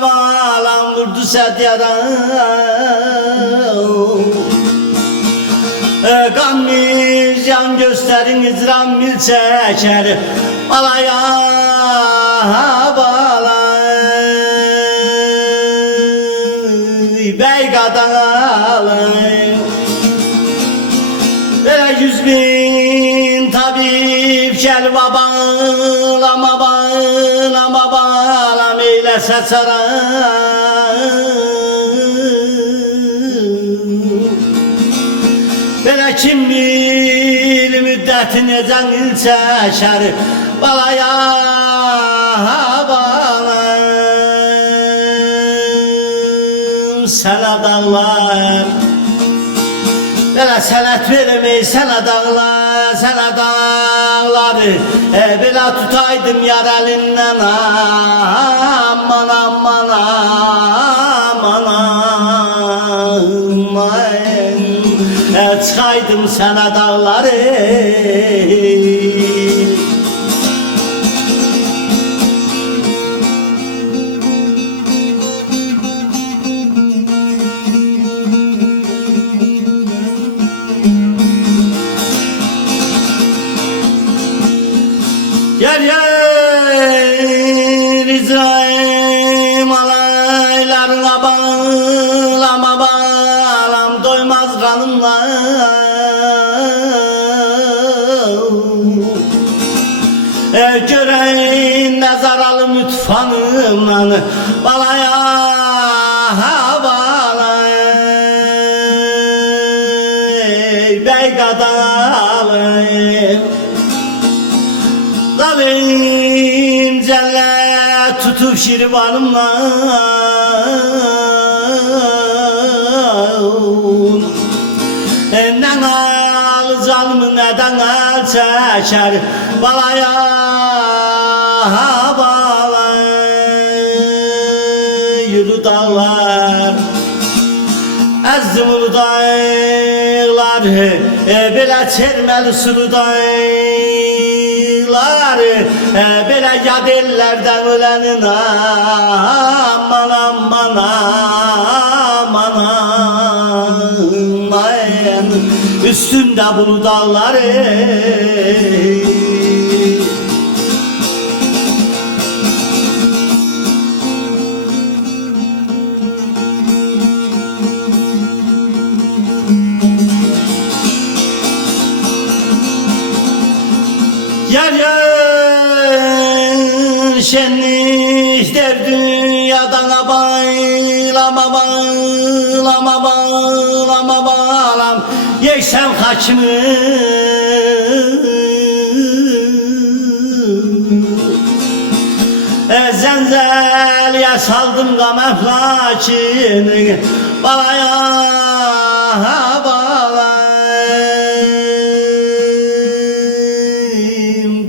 baylam vurdu sedyadan. Gammiz yan gösteriniz rammil çeker balaya balay bey kadalay. Böyle 100.000 tabip gel bağlam eylese saray. Böyle kim bil müddetini canil çeker balaya balayım sana dağlar. Böyle senet vermeyi sana dağlar, sana dağları böyle tutaydım yar elinden. Aman aman aman aman çıkaydım sana dağları. Yer yer İzrail alaylarına bağlam doymaz kanımla. Göreyin ne zararlı lütfanımla balaya balay bey kadalay. Zalim cellet tutup şirvanımla neden al zalımı neden al çeker balaya balay. Yürü dağlar ezdim ulu dağlar böyle çermeli sulu dağlar böyle yad ellerden ölenin. Aman aman aman aman üstünde bunu dağları. Yer yer şenlik der dünyadan bağlam yeksem kaçımı. Zenzelye saldım gam eflaçını balaya balayım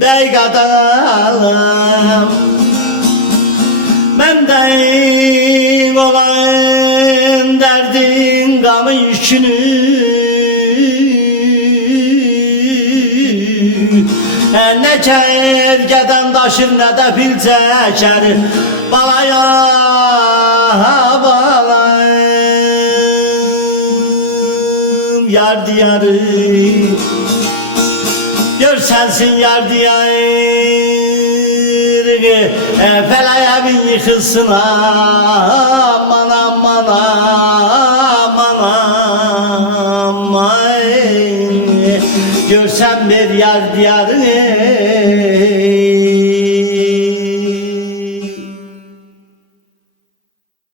bey kadalım. Ben de olayım derdin gamın yükünü. Ne kergeden taşır ne de fil çeker balaya balayım yar diyarı. Gör sensin yar diyarı felaya bin yıkılsın. Aman aman aman aman görsem bir yar diyarı.